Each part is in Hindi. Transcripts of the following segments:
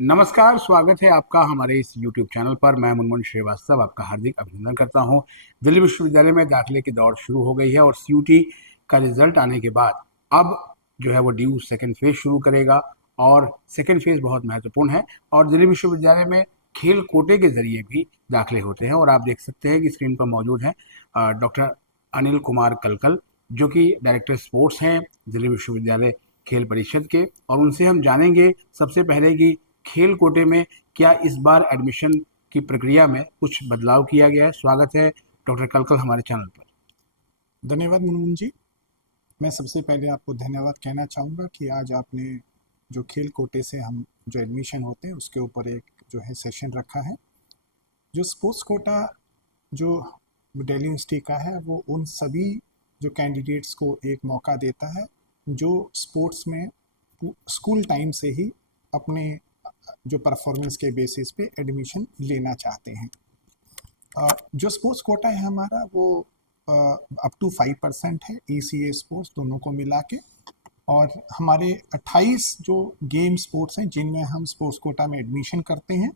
नमस्कार, स्वागत है आपका हमारे इस YouTube चैनल पर। मैं मुनमुन श्रीवास्तव आपका हार्दिक अभिनंदन करता हूं। दिल्ली विश्वविद्यालय में दाखिले की दौड़ शुरू हो गई है और CUT का रिजल्ट आने के बाद अब जो है वो ड्यू सेकेंड फेज शुरू करेगा और सेकेंड फेज बहुत महत्वपूर्ण है। और दिल्ली विश्वविद्यालय में खेल कोटे के जरिए भी दाखिले होते हैं और आप देख सकते हैं कि स्क्रीन पर मौजूद है डॉक्टर अनिल कुमार कलकल, जो कि डायरेक्टर स्पोर्ट्स हैं दिल्ली विश्वविद्यालय खेल परिषद के। और उनसे हम जानेंगे सबसे पहले कि खेल कोटे में क्या इस बार एडमिशन की प्रक्रिया में कुछ बदलाव किया गया है। स्वागत है डॉक्टर कलकल हमारे चैनल पर। धन्यवाद मुनमुन जी। मैं सबसे पहले आपको धन्यवाद कहना चाहूँगा कि आज आपने जो खेल कोटे से हम जो एडमिशन होते हैं उसके ऊपर एक जो है सेशन रखा है। जो स्पोर्ट्स कोटा जो दिल्ली यूनिवर्सिटी का है वो उन सभी जो कैंडिडेट्स को एक मौका देता है जो स्पोर्ट्स में स्कूल टाइम से ही अपने जो परफॉर्मेंस के बेसिस पे एडमिशन लेना चाहते हैं। जो स्पोर्ट्स कोटा है हमारा वो अप टू 5% है ECA स्पोर्ट्स दोनों को मिला के। और हमारे 28 जो गेम स्पोर्ट्स हैं जिनमें हम स्पोर्ट्स कोटा में एडमिशन करते हैं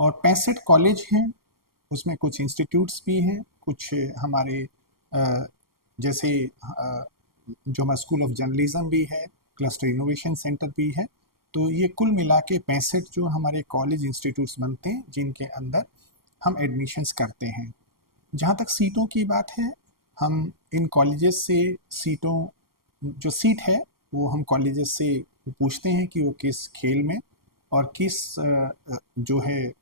और 65 कॉलेज हैं, उसमें कुछ इंस्टीट्यूट्स भी हैं, कुछ हमारे जैसे जो हमारा स्कूल ऑफ जर्नलिज्म भी है, क्लस्टर इनोवेशन सेंटर भी है। तो ये कुल मिला के 65 जो हमारे कॉलेज इंस्टीट्यूट्स बनते हैं जिनके अंदर हम एडमिशन्स करते हैं। जहाँ तक सीटों की बात है, हम इन कॉलेजेस से सीटों जो सीट है वो हम कॉलेजेस से पूछते हैं कि वो किस खेल में और किस जो है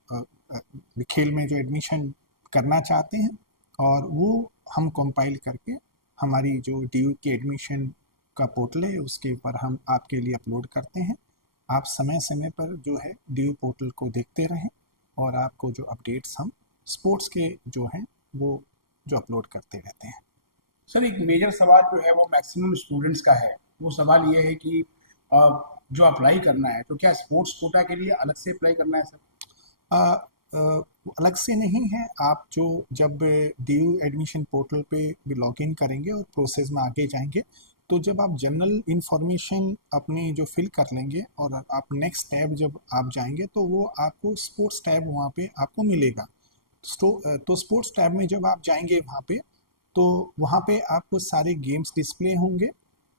खेल में जो एडमिशन करना चाहते हैं, और वो हम कंपाइल करके हमारी जो DU की एडमिशन का पोर्टल है उसके ऊपर हम आपके लिए अपलोड करते हैं। आप समय समय पर जो है DU पोर्टल को देखते रहें और आपको जो अपडेट्स हम स्पोर्ट्स के जो हैं वो जो अपलोड करते रहते हैं। सर, एक मेजर सवाल जो है वो मैक्सिमम स्टूडेंट्स का है। वो सवाल ये है कि जो अप्लाई करना है तो क्या स्पोर्ट्स कोटा के लिए अलग से अप्लाई करना है सर? आ, अलग से नहीं है। आप जो जब DU एडमिशन पोर्टल पे भी लॉगिन करेंगे और प्रोसेस में आगे जाएंगे तो जब आप जनरल इंफॉर्मेशन अपनी जो फिल कर लेंगे और आप नेक्स्ट टैब जब आप जाएंगे तो वो आपको स्पोर्ट्स टैब वहाँ पे आपको मिलेगा। तो स्पोर्ट्स टैब में जब आप जाएंगे वहाँ पे आपको सारे गेम्स डिस्प्ले होंगे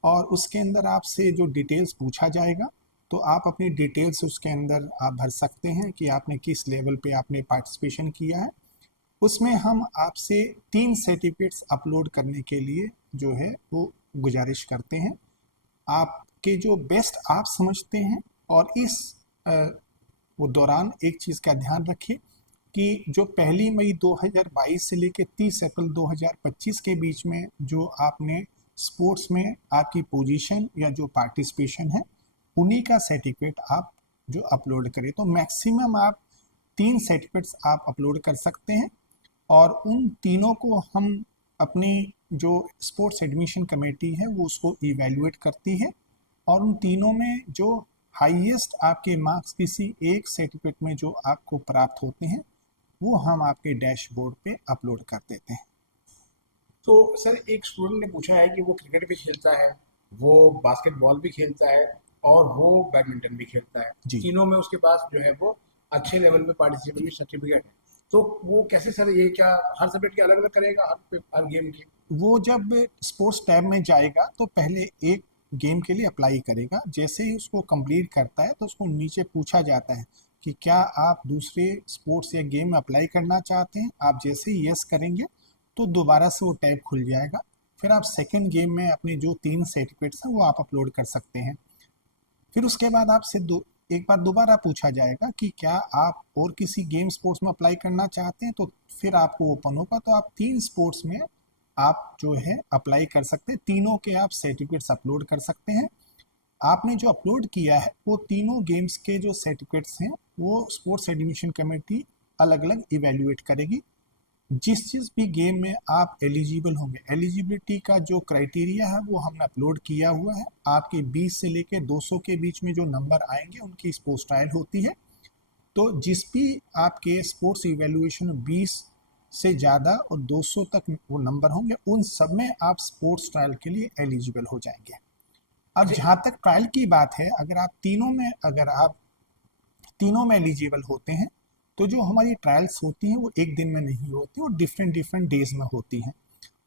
और उसके अंदर आपसे जो डिटेल्स पूछा जाएगा तो आप अपनी डिटेल्स उसके अंदर आप भर सकते हैं कि आपने किस लेवल पे आपने पार्टिसिपेशन किया है। उसमें हम आपसे 3 सर्टिफिकेट्स अपलोड करने के लिए जो है वो गुजारिश करते हैं। आपके जो बेस्ट आप समझते हैं, और इस वो दौरान एक चीज़ का ध्यान रखिए कि जो 1 मई 2022 से लेकर 30 अप्रैल 2025 के बीच में जो आपने स्पोर्ट्स में आपकी पोजीशन या जो पार्टिसिपेशन है उन्हीं का सर्टिफिकेट आप जो अपलोड करें। तो मैक्सिमम आप 3 सर्टिफिकेट्स आप अपलोड कर सकते हैं और उन तीनों को हम अपनी जो स्पोर्ट्स एडमिशन कमेटी है वो उसको इवैल्यूएट करती है और उन तीनों में जो हाईएस्ट आपके मार्क्स किसी एक सर्टिफिकेट में जो आपको प्राप्त होते हैं वो हम आपके डैशबोर्ड पे अपलोड कर देते हैं। तो सर, एक स्टूडेंट ने पूछा है कि वो क्रिकेट भी खेलता है, वो बास्केटबॉल भी खेलता है और वो बैडमिंटन भी खेलता है। जी। तीनों में उसके पास जो है वो अच्छे लेवल पे पार्टिसिपेशन सर्टिफिकेट है। तो वो कैसे सर, ये क्या हर सब्जेक्ट के अलग अलग करेगा, हर गेम की? वो जब स्पोर्ट्स टैब में जाएगा तो पहले एक गेम के लिए अप्लाई करेगा। जैसे ही उसको कंप्लीट करता है तो उसको नीचे पूछा जाता है कि क्या आप दूसरे स्पोर्ट्स या गेम में अप्लाई करना चाहते हैं। आप जैसे ही यस करेंगे तो दोबारा से वो टैब खुल जाएगा। फिर आप सेकंड गेम में अपने जो 3 सर्टिफिकेट्स हैं वो आप अपलोड कर सकते हैं। फिर उसके बाद आपसे एक बार दोबारा पूछा जाएगा कि क्या आप और किसी गेम स्पोर्ट्स में अप्लाई करना चाहते हैं, तो फिर आपको ओपन होगा तो आप 3 स्पोर्ट्स में आप जो है अप्लाई कर सकते हैं। तीनों के आप सर्टिफिकेट्स अपलोड कर सकते हैं। आपने जो अपलोड किया है वो तीनों गेम्स के जो सर्टिफिकेट्स हैं वो स्पोर्ट्स एडमिशन कमेटी अलग अलग इवेल्युएट करेगी। जिस भी गेम में आप एलिजिबल होंगे, एलिजिबिलिटी का जो क्राइटेरिया है वो हमने अपलोड किया हुआ है। आपके 20 से लेकर 200 के बीच में जो नंबर आएंगे उनकी स्पोर्ट्स ट्रायल होती है। तो जिस भी आपके स्पोर्ट्स इवेल्युएशन 20 से ज़्यादा और 200 तक वो नंबर होंगे उन सब में आप स्पोर्ट्स ट्रायल के लिए एलिजिबल हो जाएंगे। अब अच्छा। जहाँ तक ट्रायल की बात है, अगर आप तीनों में अगर आप तीनों में एलिजिबल होते हैं। तो जो हमारी ट्रायल्स होती हैं वो एक दिन में नहीं होती, वो डिफरेंट डिफरेंट डेज में होती हैं।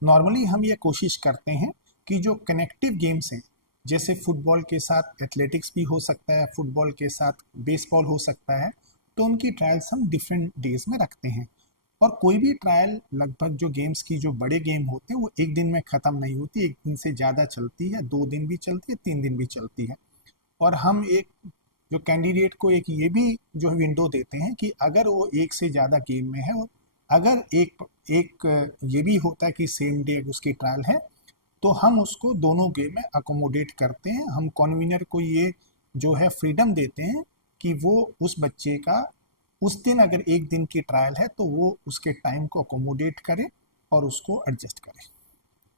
नॉर्मली हम ये कोशिश करते हैं कि जो कनेक्टिव गेम्स हैं, जैसे फुटबॉल के साथ एथलेटिक्स भी हो सकता है, फुटबॉल के साथ बेसबॉल हो सकता है, तो उनकी ट्रायल्स हम डिफरेंट डेज में रखते हैं। और कोई भी ट्रायल लगभग जो गेम्स की जो बड़े गेम होते हैं वो एक दिन में ख़त्म नहीं होती, एक दिन से ज़्यादा चलती है, 2 दिन भी चलती है, 3 दिन भी चलती है। और हम एक जो कैंडिडेट को एक ये भी जो विंडो देते हैं कि अगर वो एक से ज़्यादा गेम में है, और अगर एक ये भी होता है कि सेम डे उसकी ट्रायल है, तो हम उसको दोनों गेम में अकोमोडेट करते हैं। हम कन्वीनर को ये जो है फ्रीडम देते हैं कि वो उस बच्चे का उस दिन अगर एक दिन की ट्रायल है तो वो उसके टाइम को अकोमोडेट करे और उसको एडजस्ट करे।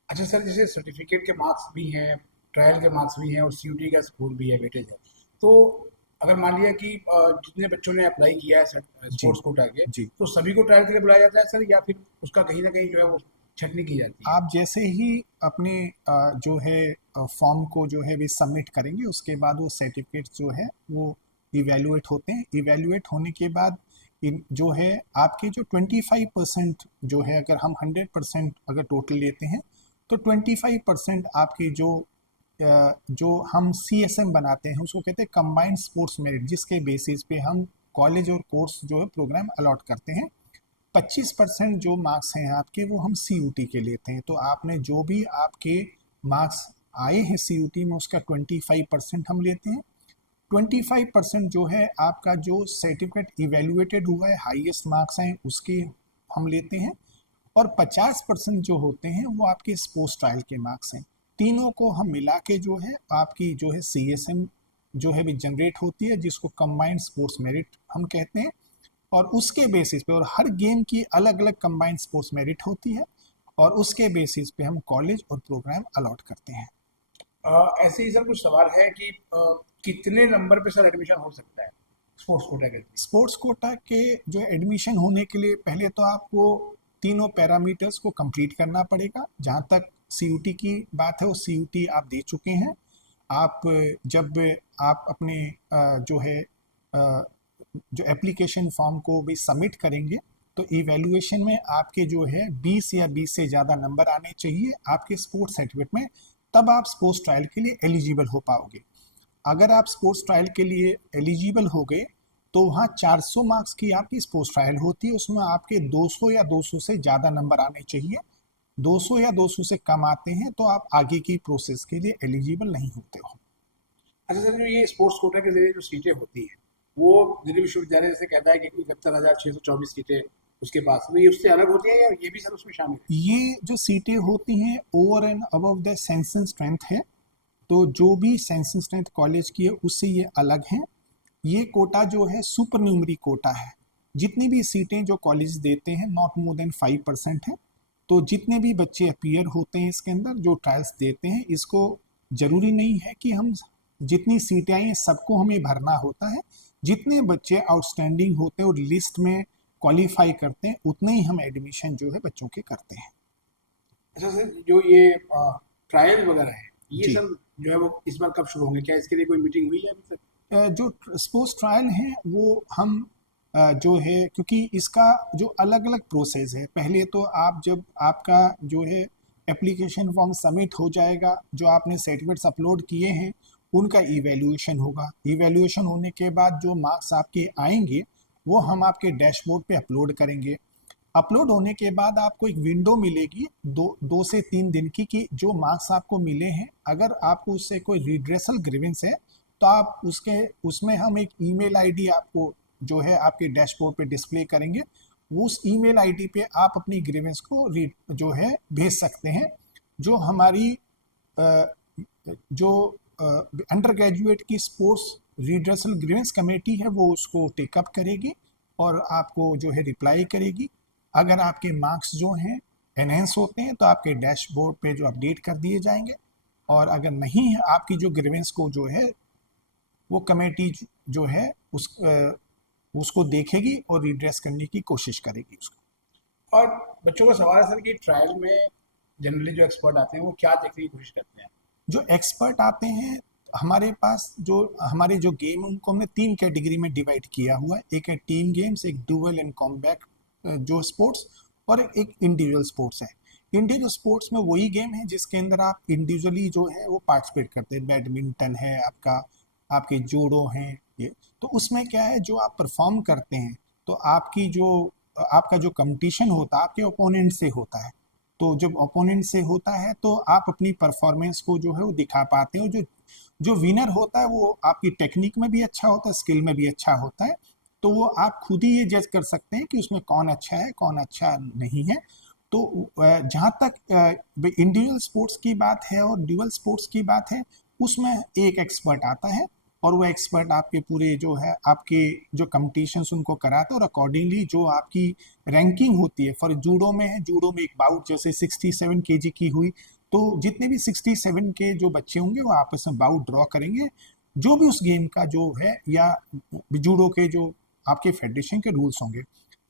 अच्छा सर, जैसे सर्टिफिकेट के मार्क्स भी हैं, ट्रायल के मार्क्स भी हैं और सीयूटी का स्कोर भी है, वेटेज है, तो अगर मान लिया कि जितने बच्चों ने अप्लाई किया है जी स्पोर्ट्स कोटा के, जी। तो सभी को ट्रायल के लिए बुलाया जाता है सर, या फिर उसका कहीं ना कहीं जो है वो छटनी की जाती है? आप जैसे ही अपने जो है फॉर्म को जो है वे सबमिट करेंगे, उसके बाद वो सर्टिफिकेट जो है वो इवेलुएट होते हैं। इवेलुएट होने के बाद इन जो है आपके जो 25% जो है, अगर हम 100% अगर टोटल लेते हैं तो 25% आपकी जो हम CSM बनाते हैं उसको कहते हैं कंबाइंड स्पोर्ट्स मेरिट, जिसके बेसिस पे हम कॉलेज और कोर्स जो है प्रोग्राम अलॉट करते हैं। 25% जो मार्क्स हैं आपके वो हम CUT के लेते हैं। तो आपने जो भी आपके मार्क्स आए हैं CUT में उसका 25% हम लेते हैं। 25% जो है आपका जो सर्टिफिकेट इवेल्युएटेड हुआ है, हाईएस्ट मार्क्स हैं उसके हम लेते हैं। और 50% जो होते हैं वो आपके स्पोर्ट्स ट्रायल के मार्क्स हैं। तीनों को हम मिला के जो है आपकी जो है CSM जो है भी जनरेट होती है, जिसको कंबाइंड स्पोर्ट्स मेरिट हम कहते हैं। और उसके बेसिस पे, और हर गेम की अलग अलग कंबाइंड स्पोर्ट्स मेरिट होती है, और उसके बेसिस पे हम कॉलेज और प्रोग्राम अलॉट करते हैं। ऐसे ही सर कुछ सवाल है कि कितने नंबर पे सर एडमिशन हो सकता है स्पोर्ट्स कोटा के लिए? स्पोर्ट्स कोटा के जो एडमिशन होने के लिए पहले तो आपको तीनों पैरामीटर्स को कंप्लीट करना पड़ेगा। जहाँ तक CUT की बात है वो CUT आप दे चुके हैं। आप जब आप अपने जो है जो एप्लीकेशन फॉर्म को भी सबमिट करेंगे, तो इवैल्यूएशन में आपके जो है 20 या 20 से ज़्यादा नंबर आने चाहिए आपके स्पोर्ट्स सर्टिफिकेट में, तब आप स्पोर्ट्स ट्रायल के लिए एलिजिबल हो पाओगे। अगर आप स्पोर्ट्स ट्रायल के लिए एलिजिबल हो गए तो वहाँ 400 मार्क्स की आपकी स्पोर्ट्स ट्रायल होती है, उसमें आपके 200 या 200 से ज़्यादा नंबर आने चाहिए। 200 या 200 से कम आते हैं तो आप आगे की प्रोसेस के लिए एलिजिबल नहीं होते हो। अच्छा सर, जो ये स्पोर्ट्स कोटा के जरिए जो सीटें होती हैं, वो दिल्ली विश्वविद्यालय जैसे कहता है कि 71,624 सीटें उसके पास, वो ये उससे अलग होती है या ये भी सर उसमें शामिल है? ये जो सीटें होती हैं over and above the sanction strength है, तो जो भी सेंसन स्ट्रेंथ कॉलेज की है उससे ये अलग हैं। ये कोटा जो है सुपर न्यूमरी कोटा है। जितनी भी सीटें जो कॉलेज देते हैं नॉट मोर देन 5% है। तो जितने भी बच्चे अपीयर होते हैं इसके अंदर जो ट्रायल्स देते हैं, इसको जरूरी नहीं है कि हम जितनी सीटें आई हैं सबको हमें भरना होता है। जितने बच्चे आउटस्टैंडिंग होते हैं और लिस्ट में क्वालिफाई करते हैं उतने ही हम एडमिशन जो है बच्चों के करते हैं। अच्छा सर, जो ये ट्रायल वगैरह है, ये जी। सर जो है वो इस बार कब शुरू होंगे? क्या इसके लिए कोई मीटिंग हुई है अभी तक? जो स्पोर्ट्स ट्रायल हैं वो हम जो है, क्योंकि इसका जो अलग अलग प्रोसेस है, पहले तो आप जब आपका जो है एप्लीकेशन फॉर्म सबमिट हो जाएगा, जो आपने सर्टिफिकेट्स अपलोड किए हैं उनका इवैल्यूएशन होगा। इवैल्यूएशन होने के बाद जो मार्क्स आपके आएंगे वो हम आपके डैशबोर्ड पे अपलोड करेंगे। अपलोड होने के बाद आपको एक विंडो मिलेगी 2 से 3 दिन की, कि जो मार्क्स आपको मिले हैं अगर आपको उससे कोई रिड्रेसल ग्रीवेंस है तो आप उसमें हम एक ईमेल आईडी आपको जो है आपके डैशबोर्ड पे डिस्प्ले करेंगे। वो उस ईमेल आईडी पे आप अपनी ग्रीवेंस को जो है भेज सकते हैं। जो हमारी जो अंडर ग्रेजुएट की स्पोर्ट्स रिड्रेसल ग्रीवेंस कमेटी है वो उसको टेकअप करेगी और आपको जो है रिप्लाई करेगी। अगर आपके मार्क्स जो हैं एनहेंस होते हैं तो आपके डैशबोर्ड पे जो अपडेट कर दिए जाएंगे, और अगर नहीं है आपकी जो ग्रीवेंस को जो है वो कमेटी जो है उसको देखेगी और रिड्रेस करने की कोशिश करेगी उसको। और बच्चों का सवाल है सर कि ट्रायल में जनरली जो एक्सपर्ट आते हैं वो क्या देखने की कोशिश करते हैं? जो एक्सपर्ट आते हैं हमारे पास जो हमारे जो गेम उनको हमने 3 कैटेगरी में डिवाइड किया हुआ है। एक है टीम गेम्स, एक डुअल एंड कॉम्बैट जो स्पोर्ट्स, और एक इंडिविजुअल स्पोर्ट्स है। इंडिविजुअल स्पोर्ट्स में वही गेम है जिसके अंदर आप इंडिविजुअली जो है वो पार्टिसिपेट करते हैं। बैडमिंटन है आपका, आपके जूडो हैं ये। तो उसमें क्या है, जो आप परफॉर्म करते हैं तो आपका जो कंपटीशन होता है आपके ओपोनेंट से होता है। तो जब ओपोनेंट से होता है तो आप अपनी परफॉर्मेंस को जो है वो दिखा पाते हो। जो जो विनर होता है वो आपकी टेक्निक में भी अच्छा होता है, स्किल में भी अच्छा होता है। तो वो आप खुद ही ये जज कर सकते हैं कि उसमें कौन अच्छा है कौन अच्छा नहीं है। तो जहाँ तक इंडिविजुअल स्पोर्ट्स की बात है और ड्यूअल स्पोर्ट्स की बात है, उसमें एक एक्सपर्ट आता है और वो एक्सपर्ट आपके पूरे जो है आपके जो कंपटीशंस उनको कराता है, और अकॉर्डिंगली जो आपकी रैंकिंग होती है। फॉर जूडो में है, जूडो में एक बाउट जैसे 67 केजी की हुई, तो जितने भी 67 के जो बच्चे होंगे वो आपस में बाउट ड्रॉ करेंगे। जो भी उस गेम का जो है या जूडो के जो आपके फेडरेशन के रूल्स होंगे।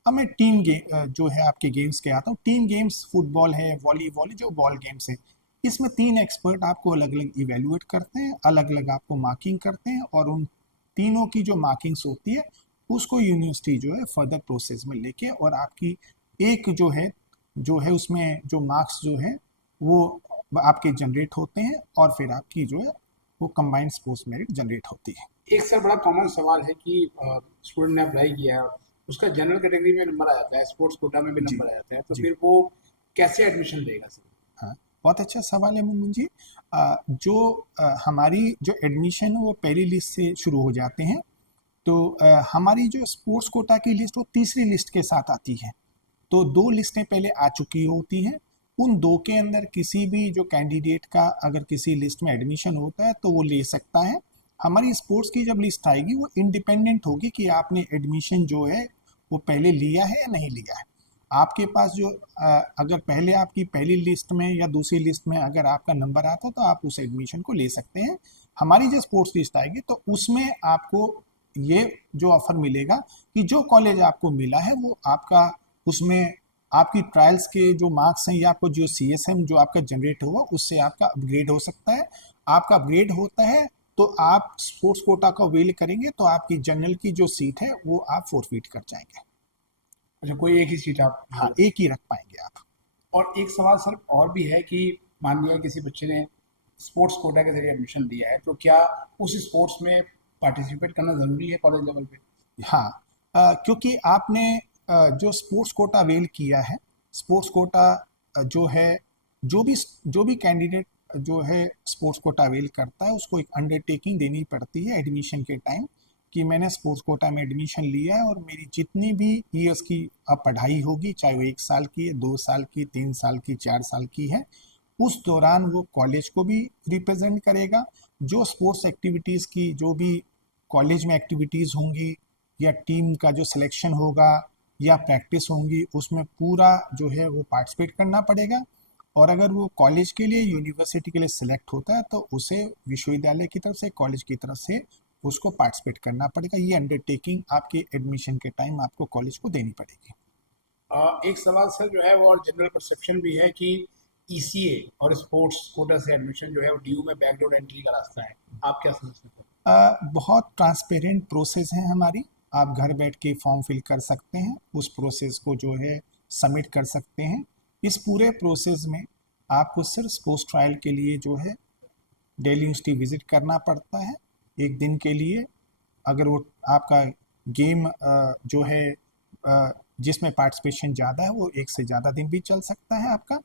अब मैं टीम गेम जो है आपके गेम्स के आता हूँ। टीम गेम्स फुटबॉल है, वॉलीबॉल, जो बॉल गेम्स है, इसमें 3 एक्सपर्ट आपको अलग अलग इवेल्युएट करते हैं, अलग अलग आपको मार्किंग करते हैं, और उन तीनों की जो मार्किंग्स होती है उसको यूनिवर्सिटी जो है फर्दर प्रोसेस में लेके, और आपकी एक जो है उसमें जो मार्क्स जो है वो आपके जनरेट होते हैं, और फिर आपकी जो है वो कंबाइंड स्पोर्ट्स मेरिट जनरेट होती है। एक सर बड़ा कॉमन सवाल है कि स्टूडेंट ने अप्लाई किया है, उसका जनरल कैटेगरी में नंबर आ जाता है, स्पोर्ट्स कोटा में भी जी, नंबर आ जाता है, तो जी। फिर वो कैसे एडमिशन लेगा सर? हाँ, बहुत अच्छा सवाल है मुनमुन जी। हमारी जो एडमिशन है वो पहली लिस्ट से शुरू हो जाते हैं। तो हमारी जो स्पोर्ट्स कोटा की लिस्ट वो तीसरी लिस्ट के साथ आती है। तो 2 लिस्टें पहले आ चुकी होती हैं। उन 2 के अंदर किसी भी जो कैंडिडेट का अगर किसी लिस्ट में एडमिशन होता है तो वो ले सकता है। हमारी स्पोर्ट्स की जब लिस्ट आएगी वो इंडिपेंडेंट होगी कि आपने एडमिशन जो है वो पहले लिया है या नहीं लिया है। आपके पास अगर पहले आपकी पहली लिस्ट में या दूसरी लिस्ट में अगर आपका नंबर आता तो आप उस एडमिशन को ले सकते हैं। हमारी जो स्पोर्ट्स लिस्ट आएगी तो उसमें आपको ये जो ऑफर मिलेगा कि जो कॉलेज आपको मिला है वो आपका उसमें आपकी ट्रायल्स के जो मार्क्स हैं या आपको जो CSM जो आपका जनरेट हुआ उससे आपका अपग्रेड हो सकता है। आपका अपग्रेड होता है तो आप स्पोर्ट्स कोटा का अवेल करेंगे तो आपकी जनरल की जो सीट है वो आप फोरफीट कर जाएंगे। अच्छा, कोई एक ही सीट आप हाँ, रिजर्व एक कर। ही रख पाएंगे आप। और एक सवाल सर और भी है कि मान लिया किसी बच्चे ने स्पोर्ट्स कोटा के जरिए एडमिशन लिया है, तो क्या उस स्पोर्ट्स में पार्टिसिपेट करना ज़रूरी है कॉलेज लेवल पे? हाँ, क्योंकि आपने जो स्पोर्ट्स कोटा अवेल किया है, स्पोर्ट्स कोटा जो है, जो भी कैंडिडेट जो है स्पोर्ट्स कोटा अवेल करता है उसको एक अंडरटेकिंग देनी पड़ती है एडमिशन के टाइम कि मैंने स्पोर्ट्स कोटा में एडमिशन लिया है और मेरी जितनी भी ईयर्स की पढ़ाई होगी, चाहे वो 1 साल की है, 2 साल की, 3 साल की, 4 साल की है, उस दौरान वो कॉलेज को भी रिप्रेजेंट करेगा। जो स्पोर्ट्स एक्टिविटीज़ की जो भी कॉलेज में एक्टिविटीज़ होंगी या टीम का जो सिलेक्शन होगा या प्रैक्टिस होंगी उसमें पूरा जो है वो पार्टिसिपेट करना पड़ेगा। और अगर वो कॉलेज के लिए, यूनिवर्सिटी के लिए सिलेक्ट होता है तो उसे विश्वविद्यालय की तरफ से, कॉलेज की तरफ से उसको पार्टिसिपेट करना पड़ेगा। ये अंडरटेकिंग आपके एडमिशन के टाइम आपको कॉलेज को देनी पड़ेगी। एक सवाल सर जो है वो, और जनरल परसेप्शन भी है कि ECA और स्पोर्ट्स कोटा से एडमिशन जो है वो DU में बैकडोर एंट्री का रास्ता है, आप क्या समझते हैं? बहुत ट्रांसपेरेंट प्रोसेस है हमारी। आप घर बैठ के फॉर्म फिल कर सकते हैं, उस प्रोसेस को जो है सबमिट कर सकते हैं। इस पूरे प्रोसेस में आपको सिर्फ पोस्ट ट्रायल के लिए जो है दिल्ली यूनिवर्सिटी विजिट करना पड़ता है 1 दिन के लिए। अगर वो आपका गेम जो है जिसमें पार्टिसिपेशन ज़्यादा है वो 1 से ज़्यादा दिन भी चल सकता है आपका।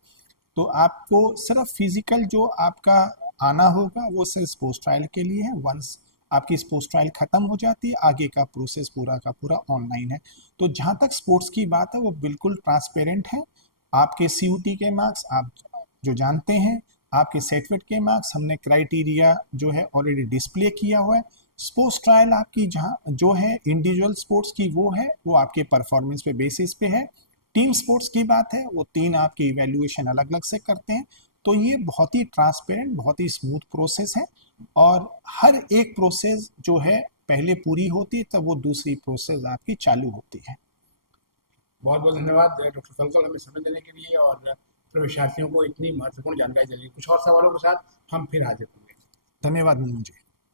तो आपको सिर्फ फिजिकल जो आपका आना होगा वो सिर्फ पोस्ट ट्रायल के लिए है। वंस आपकी पोस्ट ट्रायल ख़त्म हो जाती है आगे का प्रोसेस पूरा का पूरा ऑनलाइन है। तो जहाँ तक स्पोर्ट्स की बात है वो बिल्कुल ट्रांसपेरेंट है। आपके CUT के मार्क्स आप जो जानते हैं, आपके सेटवेट के मार्क्स हमने क्राइटेरिया जो है ऑलरेडी डिस्प्ले किया हुआ है। स्पोर्ट्स ट्रायल आपकी जहाँ जो है इंडिविजुअल स्पोर्ट्स की वो है, वो आपके परफॉर्मेंस पे बेसिस पे है। टीम स्पोर्ट्स की बात है वो 3 आपके इवेल्युएशन अलग अलग से करते हैं। तो ये बहुत ही ट्रांसपेरेंट, बहुत ही स्मूथ प्रोसेस है। और हर एक प्रोसेस जो है पहले पूरी होती है तब वो दूसरी प्रोसेस आपकी चालू होती है। बहुत बहुत धन्यवाद डॉक्टर फलकल, हमें समय देने के लिए और प्रवेशार्थियों को इतनी महत्वपूर्ण जानकारी देने के लिए। कुछ और सवालों के साथ हम फिर हाजिर होंगे। धन्यवाद मीनू जी।